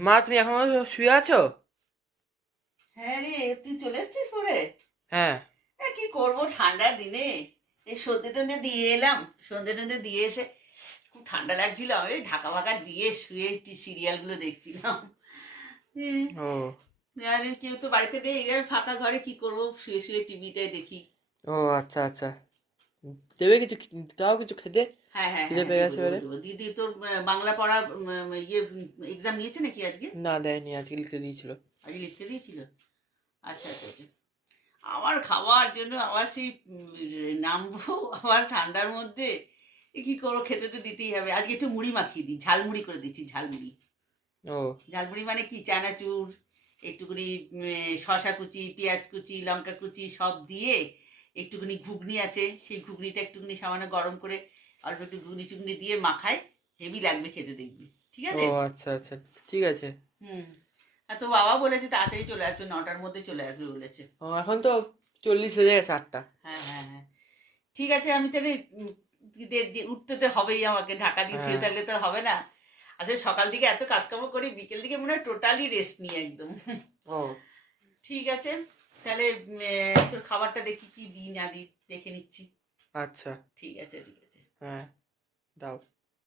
মা তুমি এখনও শুয়ে আছো? হ্যাঁ রে তুই চলে এসছিস পরে? হ্যাঁ। কি করব? ঠান্ডার দিনে। এই সন্ধে টন্ধে দিয়ে এলাম। সন্ধে টন্ধে দিয়ে এসে খুব ঠান্ডা লাগছিল। আমি ঢাকা ফাঁকা দিয়ে শুয়ে সিরিয়ালগুলো দেখছিলাম। ও। আর কেউ তো বাড়িতে নেই। ফাঁকা ঘরে কি করব? শুয়ে শুয়ে টিভিটাই দেখি। ও আচ্ছা আচ্ছা। দেবে কিছু দাও কিছু খেতে? হ্যাঁ হ্যাঁ হ্যাঁ, পেয়ে গেছে? দেবো। দিদি তোর বাংলা পড়া ইয়ে এক্সাম নিয়েছে নাকি আজকে? না দেয়নি আজকে লিখতে দিয়েছিল। আজকে লিখতে দিয়েছিল? আচ্ছা আচ্ছা আচ্ছা। আমার খাওয়ার জন্য আবার সেই নামবো আবার ঠান্ডার মধ্যে। কি করব খেতে তো দিতেই হবে। আজকে একটু মুড়ি মাখিয়ে দিই ঝালমুড়ি করে দিচ্ছি ঝালমুড়ি। ও। ঝালমুড়ি মানে কি? চানাচুর একটুখানি শসা কুচি পেঁয়াজ কুচি লঙ্কা কুচি সব দিয়ে একটুখানি ঘুগনি আছে সেই ঘুগনিটা একটুখানি সামান্য গরম করে অল্প একটু ঘুগনি টুগনি দিয়ে মাখায় হেভি লাগবে খেতে দেখবি ঠিক ও আছে আচ্ছা আচ্ছা ঠিক আছে। হুম আর তো বাবা বলেছে তাড়াতাড়ি চলে আসবে নটার মধ্যে চলে আসবে বলেছে। ও এখন তো চল্লিশ হয়ে গেছে আটটা। হ্যাঁ হ্যাঁ হ্যাঁ ঠিক আছে আমি তাহলে উঠতে তো হবেই আমাকে ঢাকা দিয়ে শুয়ে হ্যাঁ। থাকলে তো হবে না। আসলে সকাল দিকে এত কাজকর্ম করি বিকেল দিকে মনে হয় টোটালি রেস্ট নিই একদম। ও। ঠিক আছে? তাহলে তোর খাবারটা দেখি কি দিই না দিই দেখে নিচ্ছি। আচ্ছা। ঠিক আছে ঠিক আছে। হ্যাঁ দাও।